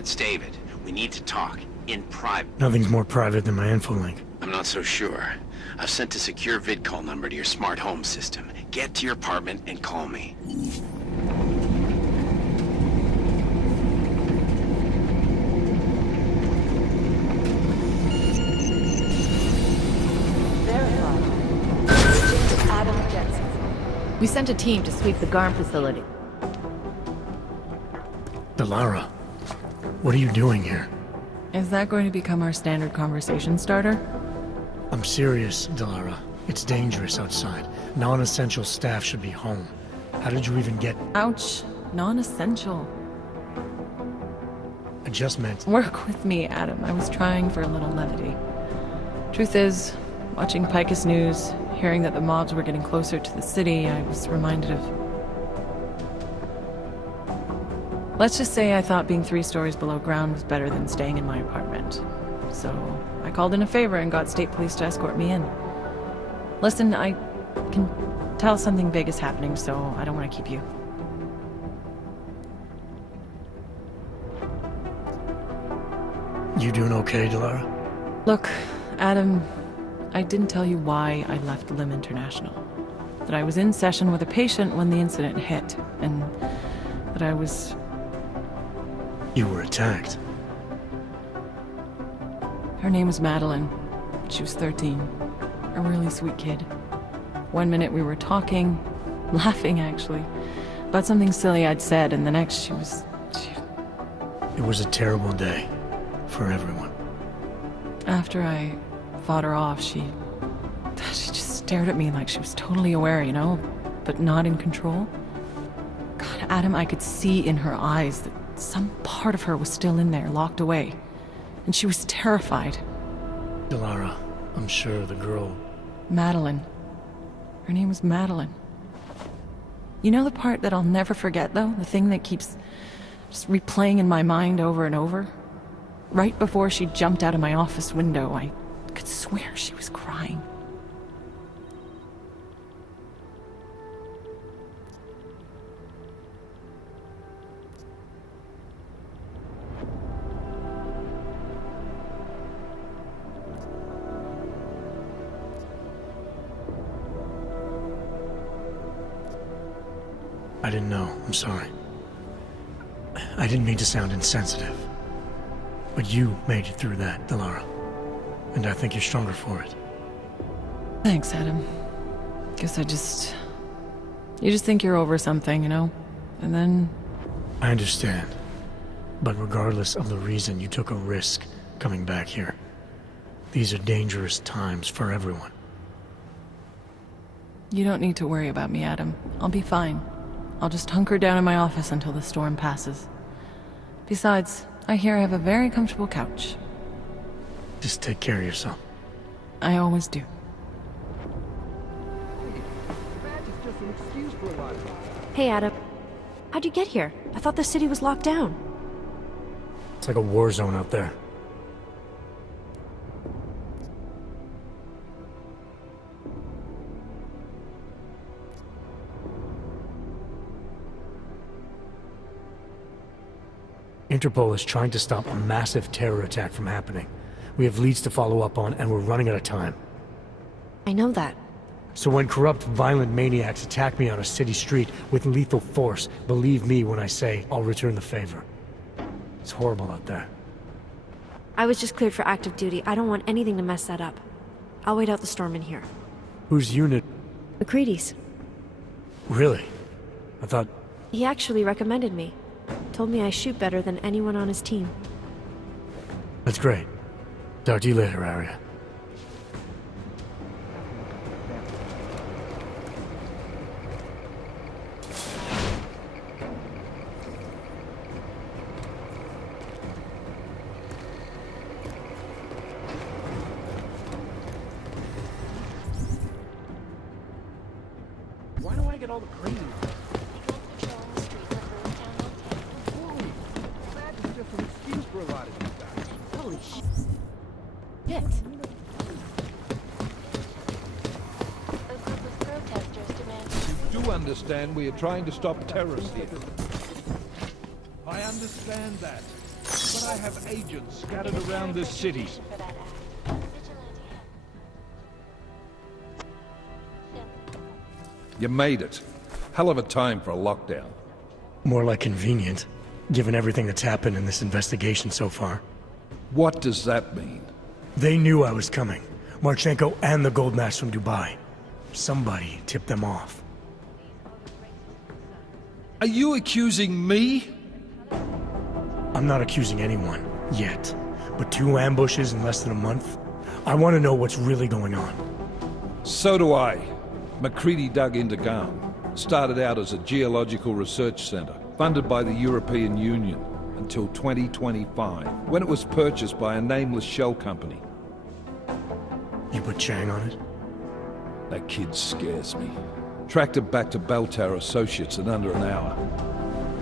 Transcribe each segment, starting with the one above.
it's David. We need to talk. In private. Nothing's more private than my info link. I'm not so sure. I've sent a secure vid call number to your smart home system. Get to your apartment and call me. Adam Jensen. We sent a team to sweep the GARM facility. Delara, what are you doing here? Is that going to become our standard conversation starter? I'm serious, Delara. It's dangerous outside. Non-essential staff should be home. How did you even get... Ouch. Non-essential. I just meant... Work with me, Adam. I was trying for a little levity. Truth is, watching Picus News, hearing that the mobs were getting closer to the city, I was reminded of... Let's just say I thought being 3 stories below ground was better than staying in my apartment. So, I called in a favor and got state police to escort me in. Listen, I can tell something big is happening, so I don't want to keep you. You doing okay, Delara? Look, Adam, I didn't tell you why I left Lim International. That I was in session with a patient when the incident hit, and that I was... You were attacked. Her name was Madeline. She was 13. A really sweet kid. One minute we were talking, laughing actually, about something silly I'd said, and the next she was... It was a terrible day. For everyone. After I fought her off, she just stared at me like she was totally aware, you know, but not in control. God, Adam, I could see in her eyes that some part of her was still in there, locked away. And she was terrified. Delara, I'm sure the girl... Madeline. Her name was Madeline. You know the part that I'll never forget, though? The thing that keeps just replaying in my mind over and over? Right before she jumped out of my office window, I could swear she was crying. I didn't know. I'm sorry. I didn't mean to sound insensitive. But you made it through that, Delara. And I think you're stronger for it. Thanks, Adam. Guess you just think you're over something, you know? And then... I understand. But regardless of the reason, you took a risk coming back here. These are dangerous times for everyone. You don't need to worry about me, Adam. I'll be fine. I'll just hunker down in my office until the storm passes. Besides, I hear I have a very comfortable couch. Just take care of yourself. I always do. Hey, Adam. How'd you get here? I thought the city was locked down. It's like a war zone out there. Interpol is trying to stop a massive terror attack from happening. We have leads to follow up on, and we're running out of time. I know that. So when corrupt, violent maniacs attack me on a city street with lethal force, believe me when I say I'll return the favor. It's horrible out there. I was just cleared for active duty. I don't want anything to mess that up. I'll wait out the storm in here. Whose unit? McCready's. Really? I thought... He actually recommended me. Told me I shoot better than anyone on his team. That's great. Talk to you later, Arya. Why do I get all the green? For a lot of these guys. Holy shit. A group of protesters demand... You do understand we are trying to stop terrorists here. I understand that. But I have agents scattered around this city. For that act. You made it. Hell of a time for a lockdown. More like convenient, given everything that's happened in this investigation so far. What does that mean? They knew I was coming. Marchenko and the gold mask from Dubai. Somebody tipped them off. Are you accusing me? I'm not accusing anyone, yet. But 2 ambushes in less than a month? I want to know what's really going on. So do I. MacCready dug into Gam. Started out as a geological research center, funded by the European Union, until 2025, when it was purchased by a nameless shell company. You put Chang on it? That kid scares me. Tracked it back to Bell Tower Associates in under an hour.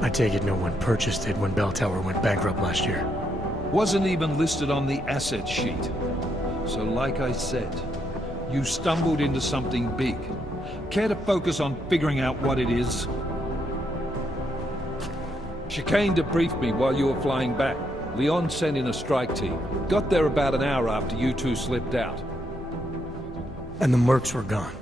I take it no one purchased it when Bell Tower went bankrupt last year. Wasn't even listed on the asset sheet. So like I said, you stumbled into something big. Care to focus on figuring out what it is? Chicane debriefed me while you were flying back. Leon sent in a strike team. Got there about an hour after you two slipped out. And the mercs were gone.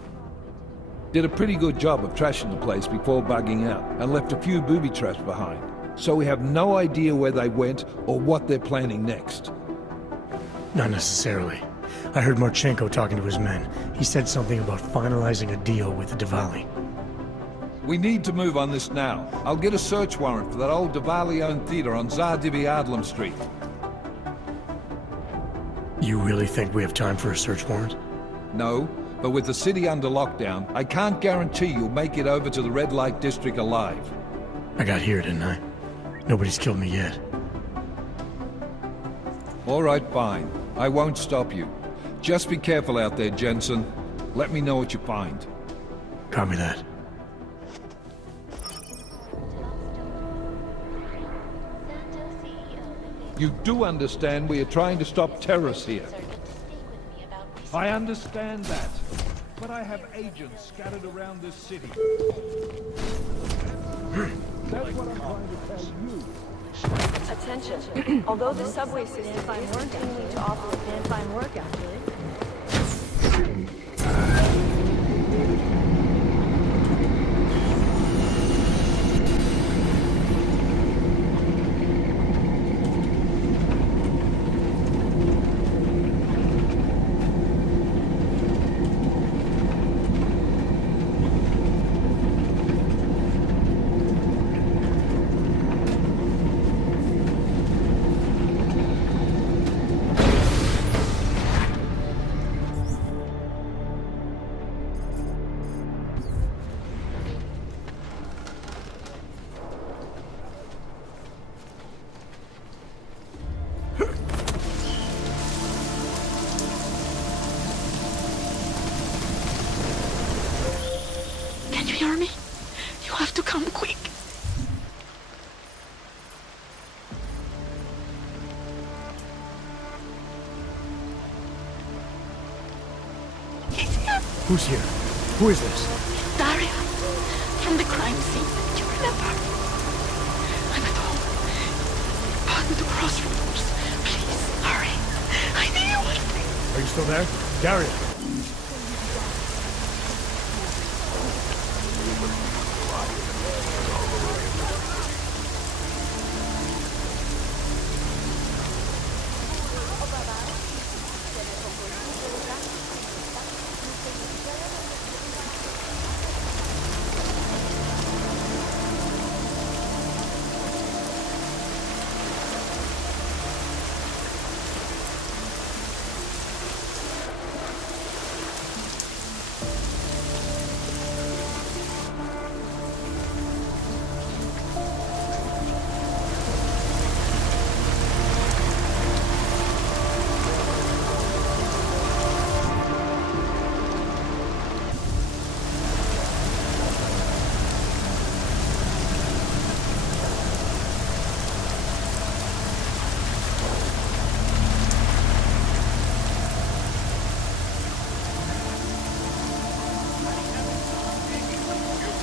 Did a pretty good job of trashing the place before bugging out, and left a few booby traps behind. So we have no idea where they went or what they're planning next. Not necessarily. I heard Marchenko talking to his men. He said something about finalizing a deal with the Dvali. We need to move on this now. I'll get a search warrant for that old Dvali-owned theater on Zardibi Adlam Street. You really think we have time for a search warrant? No, but with the city under lockdown, I can't guarantee you'll make it over to the red light district alive. I got here, didn't I? Nobody's killed me yet. All right, fine. I won't stop you. Just be careful out there, Jensen. Let me know what you find. Copy that. You do understand we are trying to stop terrorists here. I understand that. But I have agents scattered around this city. That's what I'm trying to tell you. Attention. Although the subway system is continuing to offer fine work, actually. Can you hear me? You have to come quick. He's here. Who's here? Who is this? Daria. From the crime scene. You remember? I'm at home. Pass me to Crossroads. Please, hurry. I need you one thing. Are you still there? Daria!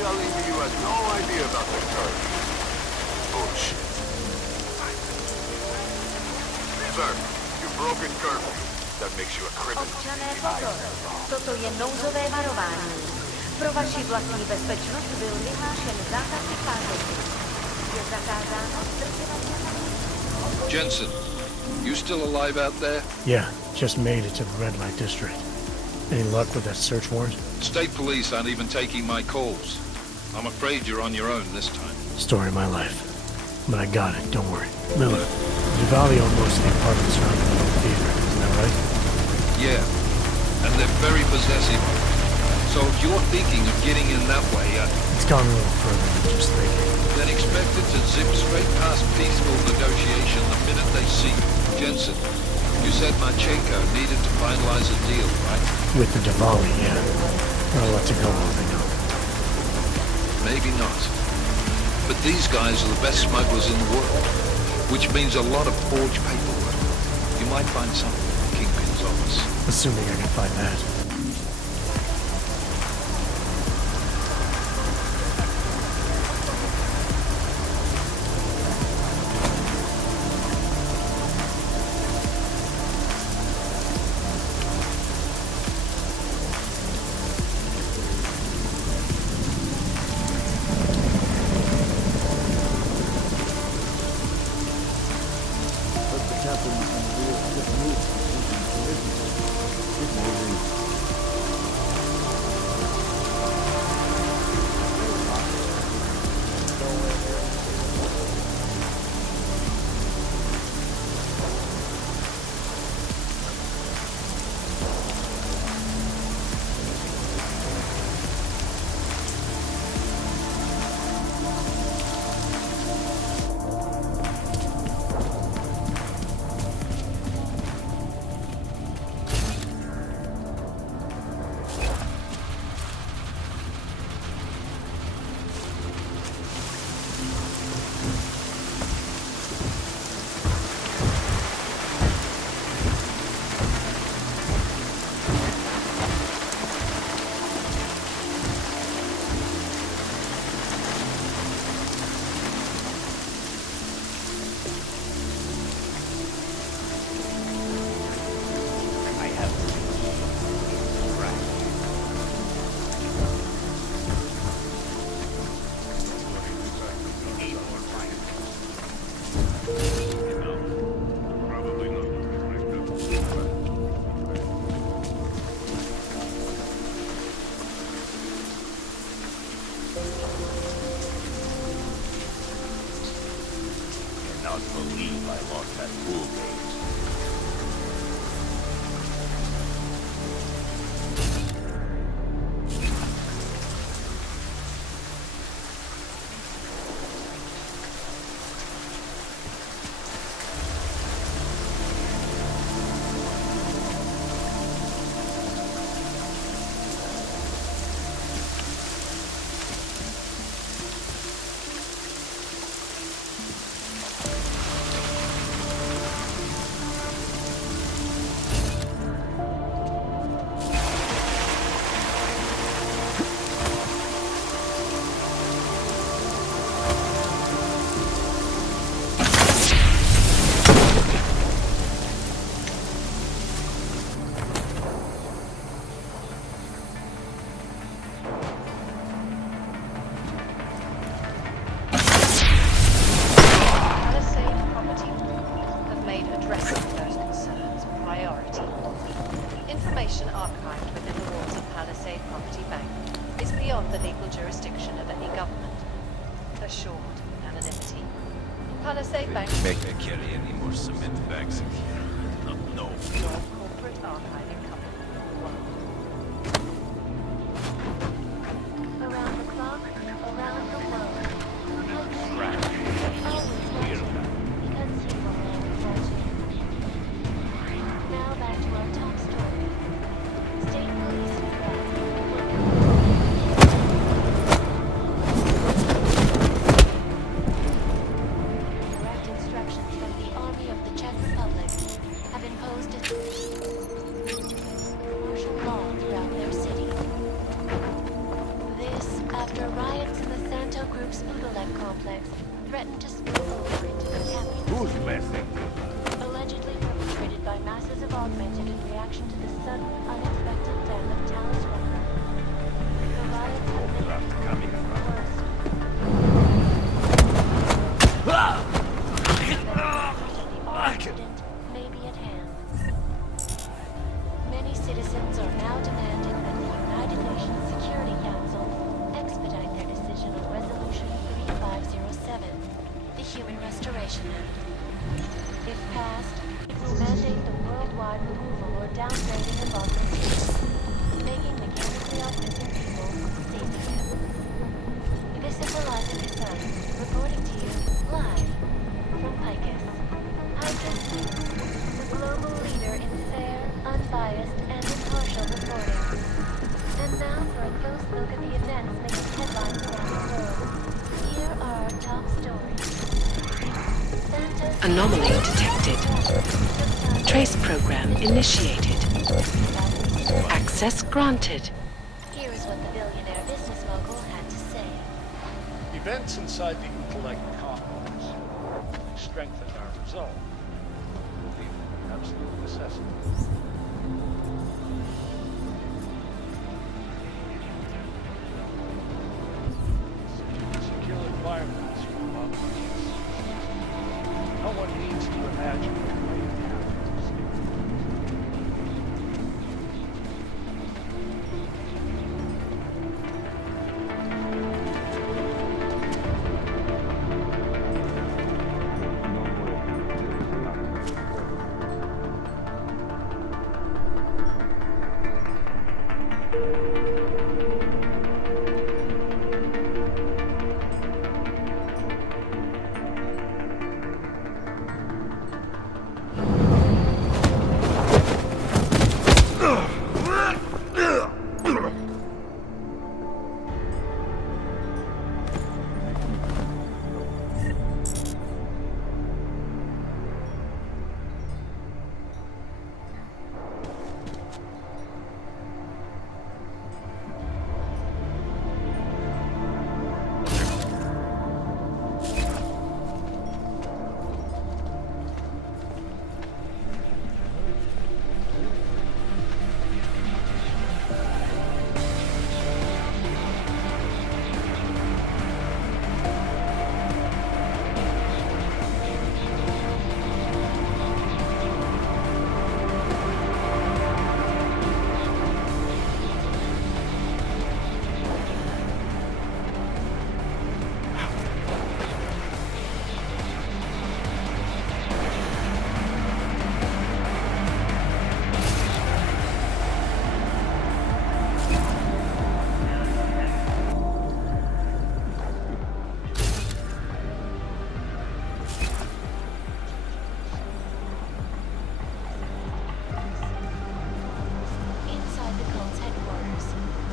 Telling me you had no idea about this charge. Bullshit. Sir, you've broken curfew. That makes you a criminal. Občané pozor, toto je nouzové varování. Pro vaši vlastní bezpečnost byl vyhlášen zákaz vycházení. Je zakázáno zdržovat se. Jensen, you still alive out there? Yeah, just made it to the red light district. Any luck with that search warrant? State police aren't even taking my calls. I'm afraid you're on your own this time. Story of my life. But I got it, don't worry. Lily, Dvali own most of the apartments surrounding the little theater, isn't that right? Yeah, and they're very possessive. So if you're thinking of getting in that way, It's gone a little further than just thinking. then expect it to zip straight past peaceful negotiation the minute they see you. Jensen, you said Marchenko needed to finalize a deal, right? With the Dvali, yeah. Not a lot to go on, I know. Maybe not. But these guys are the best smugglers in the world, which means a lot of forged paperwork. You might find something in the Kingpin's office. Assuming I can find that. Make me carry any more cement bags in here. No. Corporate archiving company in the world. Around the clock, around the world. Right. Always watching, because he will always watching. Now back to our top story. State police threat. Direct instructions from the Army of the Czech Republic have imposed martial law throughout their city. This after riots in the Santo Group's Udolek complex threatened to spill over into the capital. Who's messing? Allegedly infiltrated by masses of augmented in reaction to the sudden, unexpected death of Talus Walker. The riots have been worst. Incident may be at hand. Many citizens are now demanding that the United Nations Security Council expedite their decision on Resolution 3507, the Human Restoration Act. If passed, it will mandate the worldwide removal or downgrading of augmentations, making mechanically augmented people safe. This is Eliza Kassan, reporting to you live from Picus. Picus News, the global leader in fair, unbiased, and impartial reporting. And now for a close look at the events making headlines around the world. Here are our top stories. Anomaly detected. Trace program initiated. Access granted. Here's what the billionaire business mogul had to say. Events inside the intellect complex strengthen our resolve. The absolute necessity. Secure environments for operations. No one needs to imagine what may happen to see.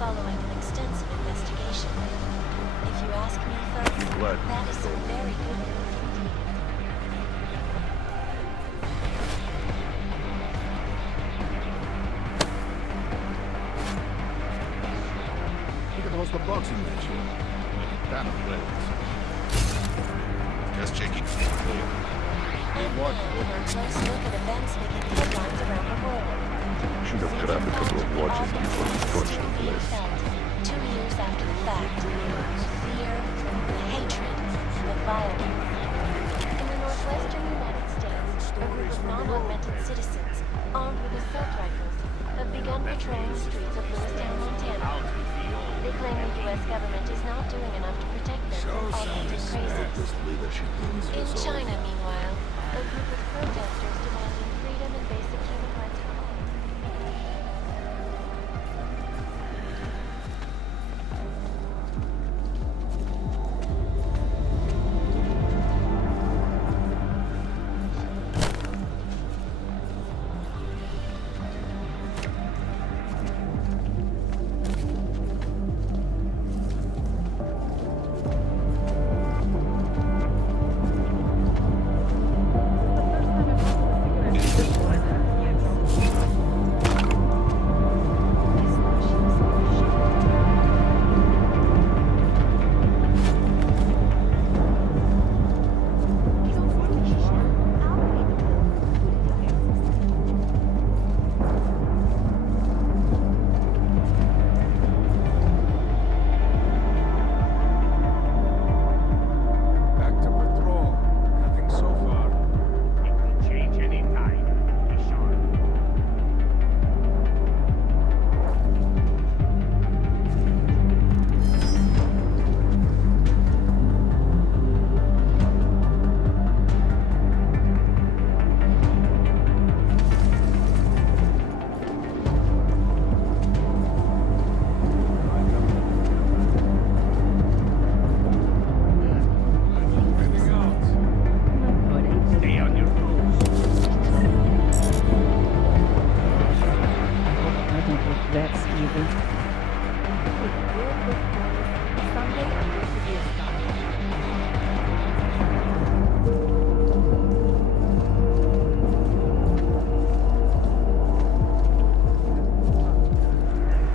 Following an extensive investigation. If you ask me, folks, that is some very good news indeed. We could host a boxing match here. Kind of place. Just checking. And now, for a close look at events making headlines around the world. Should have grabbed a couple of watches before we torched the place. 2 years after the fact. Fear, the hatred, the violence. In the northwestern United States, a group of non-augmented citizens, armed with assault rifles, have begun patrolling the streets of Lewistown, Montana. They claim the U.S. government is not doing enough to protect them from augmented crazes. In China, meanwhile, a group of protesters demanding freedom and basic human rights for all.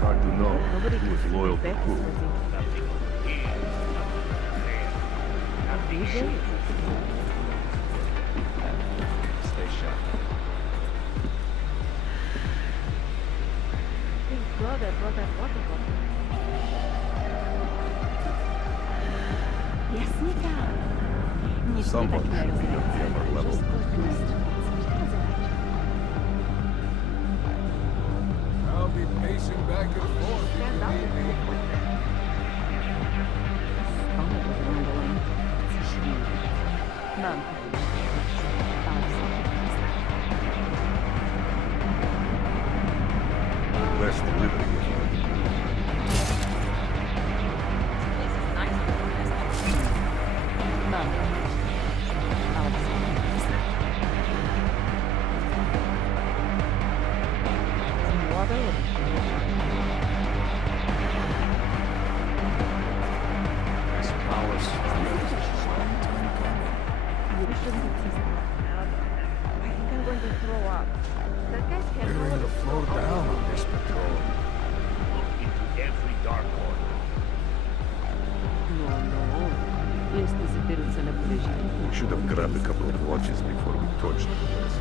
Hard to know who is loyal to who. Stay sharp. Someone should be at the upper level. I'll be pacing back and forth if you need me. Less delivery was We're going to flow down on this patrol. Look into every dark corner. We should have grabbed a couple of watches before we torched the place.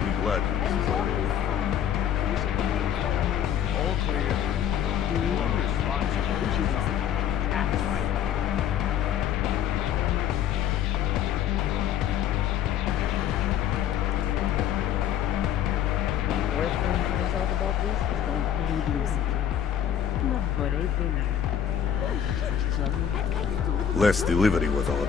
Be glad this is over. All clear. You are responsible for something. Act right. Less delivery was odd.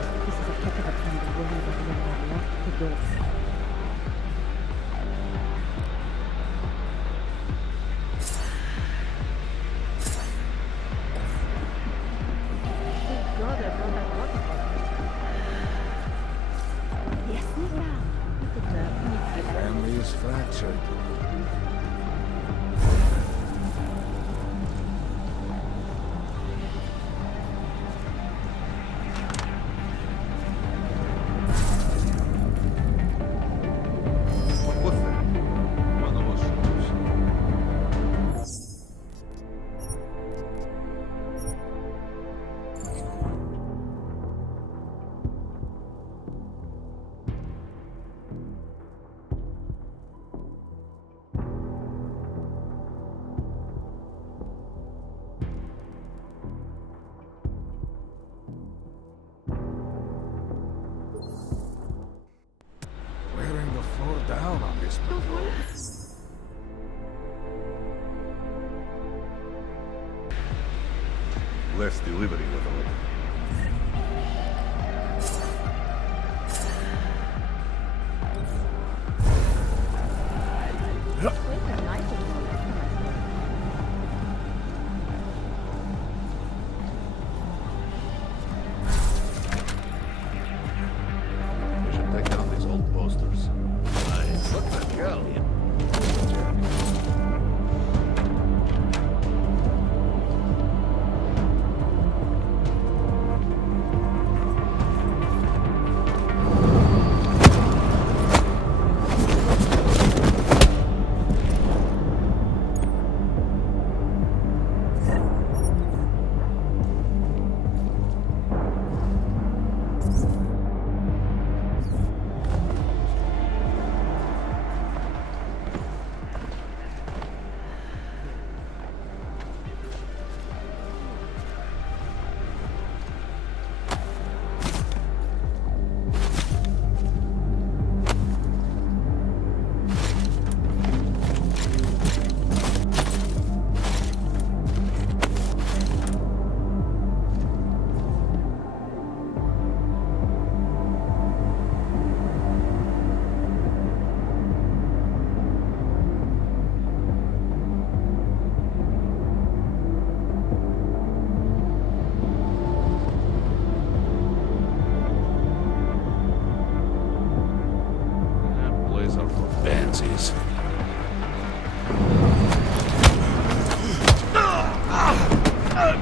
Family is fractured. What's that? One of us. Wearing the floor down on this patrol. Less delivery was odd. We should take down these old posters. What the hell? Cannot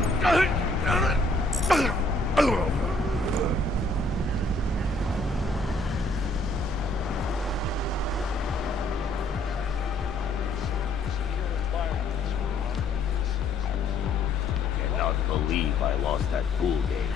believe I lost that pool game.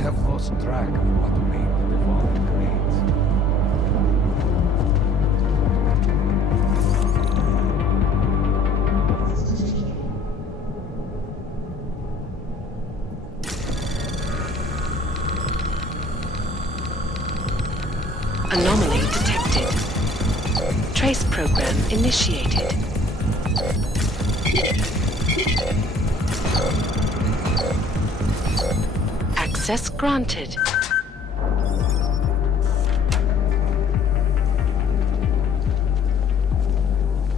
Have lost track of what made the Dvali great. Anomaly detected. Trace program initiated. Access granted.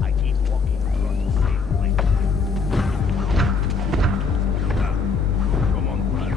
I keep walking across the same place. Come on, brother.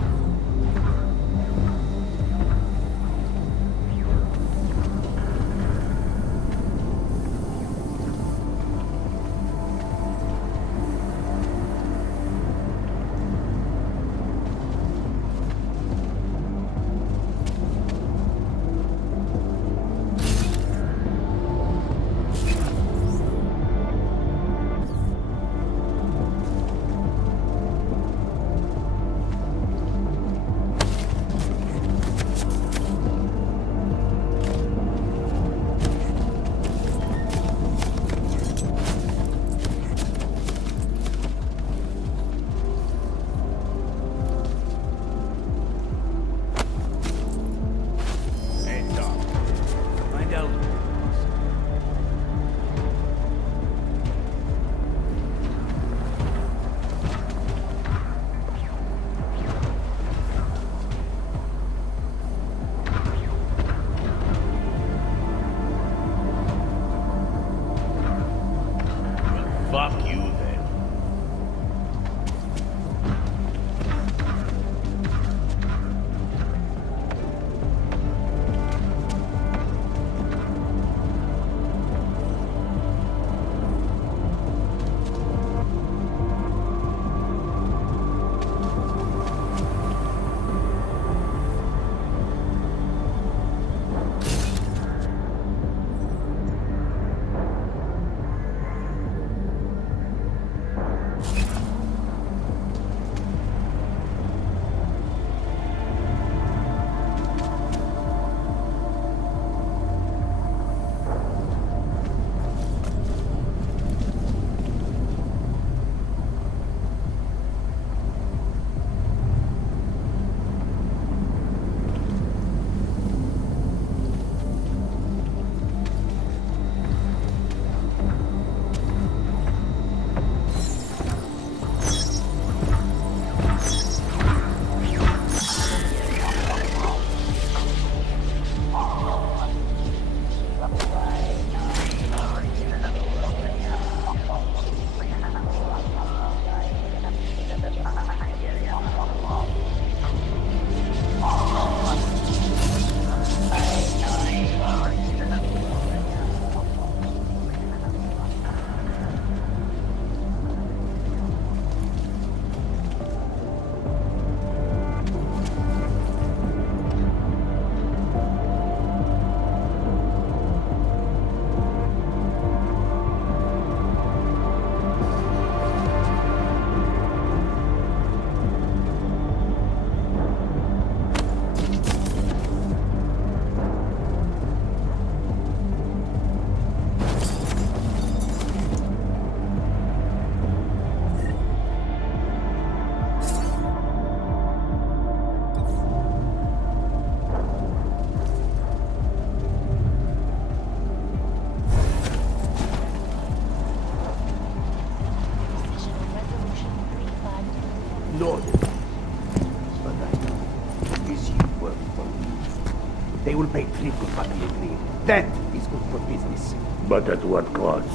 They will pay triple what we agreed. That is good for business. But at what cost?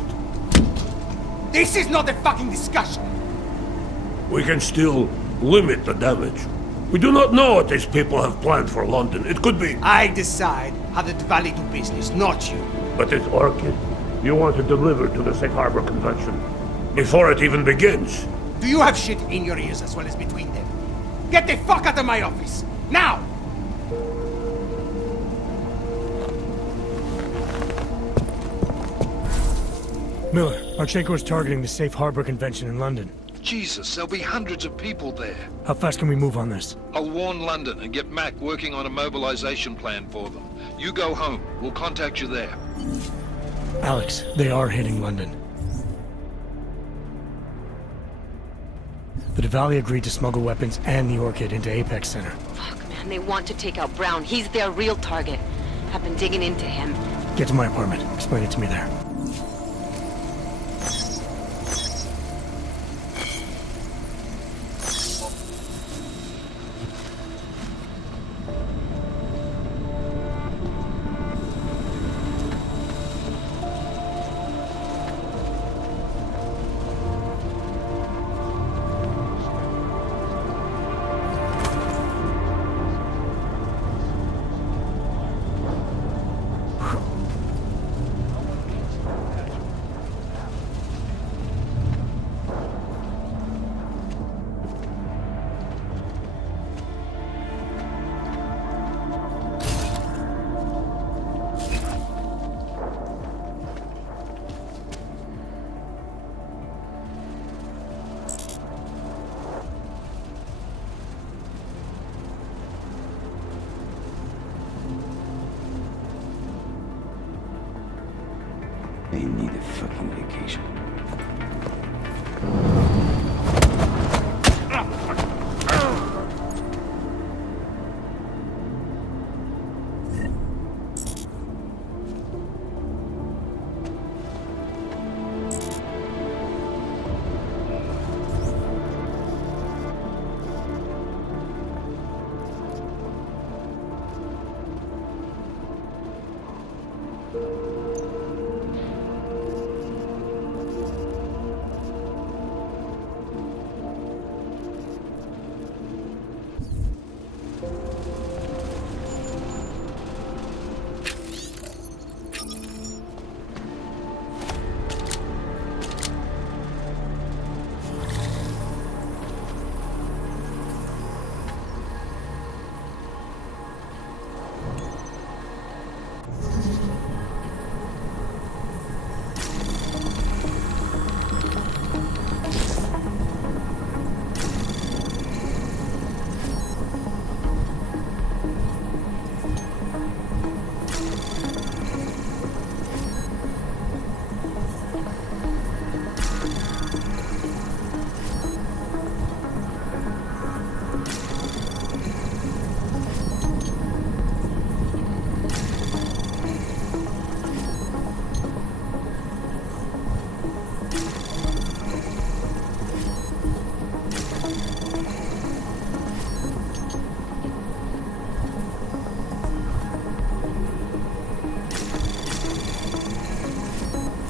This is not a fucking discussion! We can still limit the damage. We do not know what these people have planned for London. It could be... I decide how the Dvali do business, not you. But this orchid, you want to deliver to the Safe Harbor Convention before it even begins. Do you have shit in your ears as well as between them? Get the fuck out of my office! Now! Miller, Marchenko is targeting the Safe Harbor Convention in London. Jesus, there'll be hundreds of people there. How fast can we move on this? I'll warn London and get Mac working on a mobilization plan for them. You go home. We'll contact you there. Alex, they are hitting London. The Dvali agreed to smuggle weapons and the Orchid into Apex Center. Fuck, man, they want to take out Brown. He's their real target. I've been digging into him. Get to my apartment. Explain it to me there. I need a fucking vacation.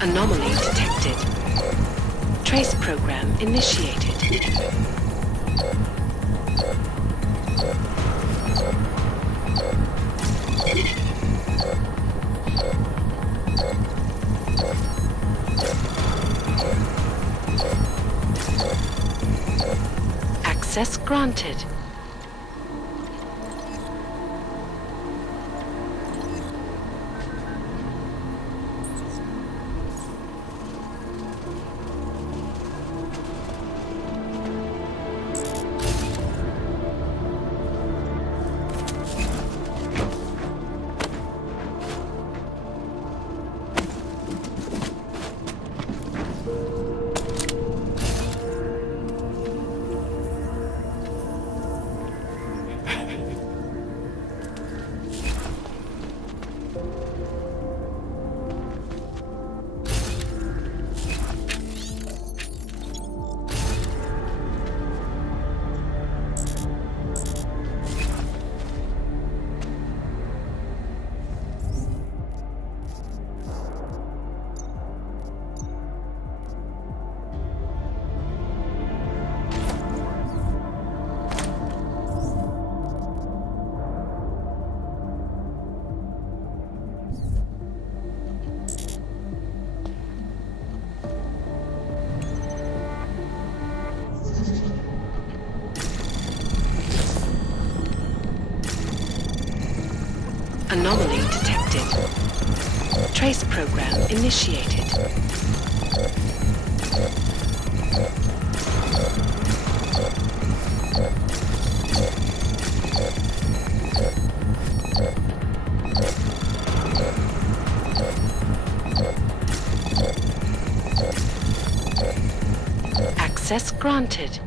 Anomaly detected. Trace program initiated. Access granted. Anomaly detected. Trace program initiated. Access granted.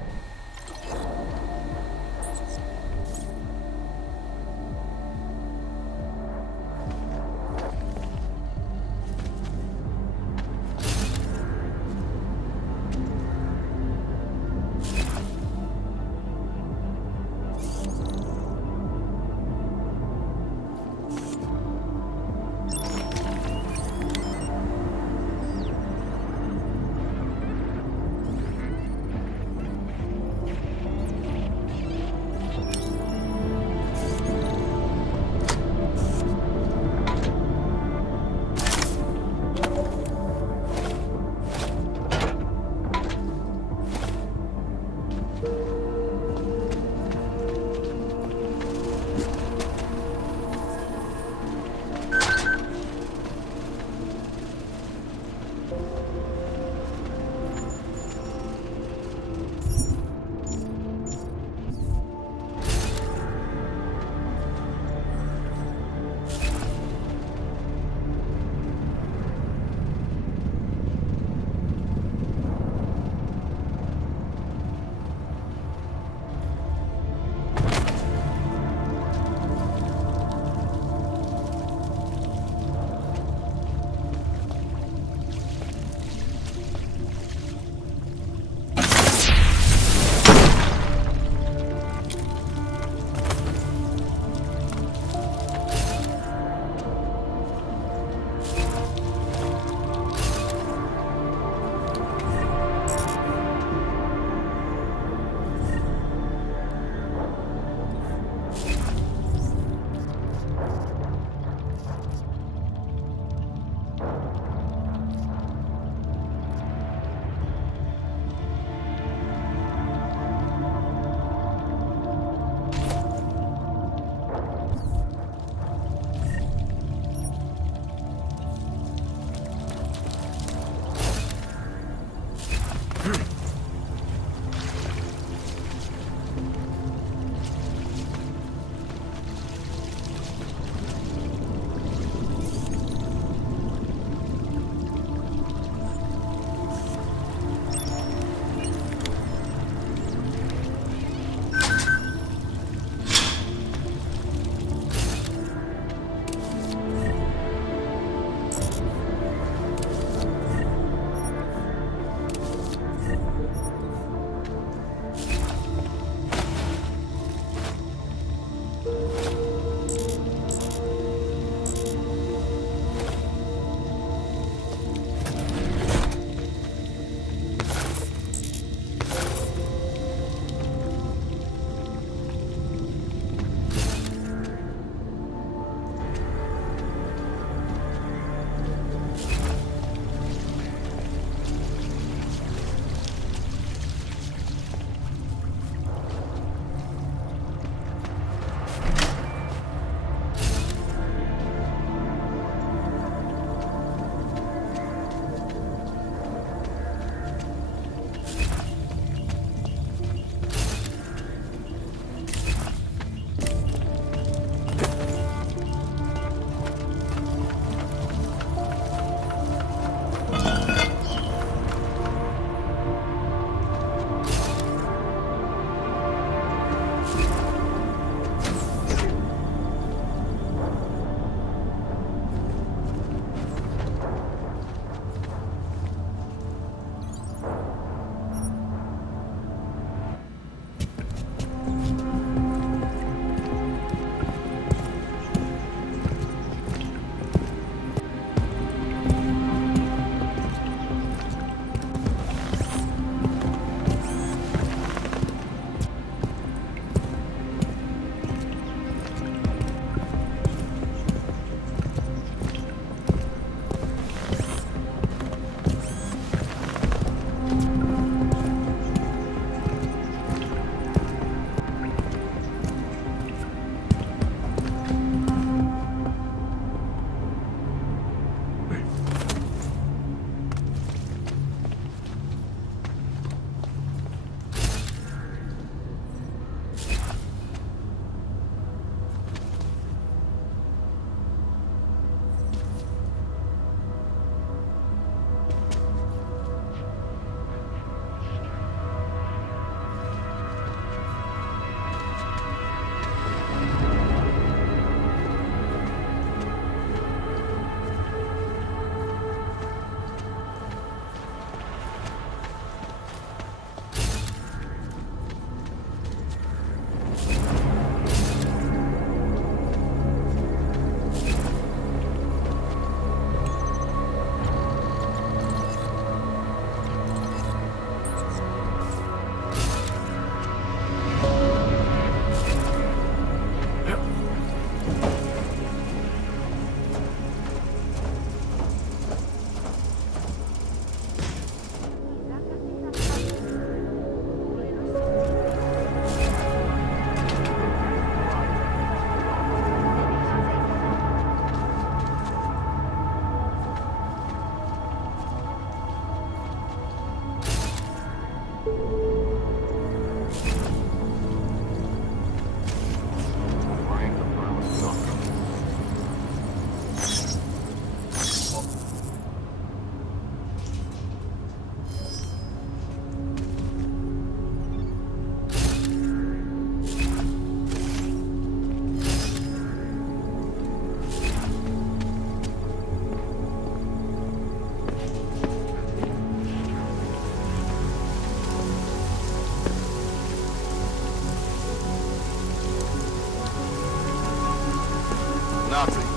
Nothing.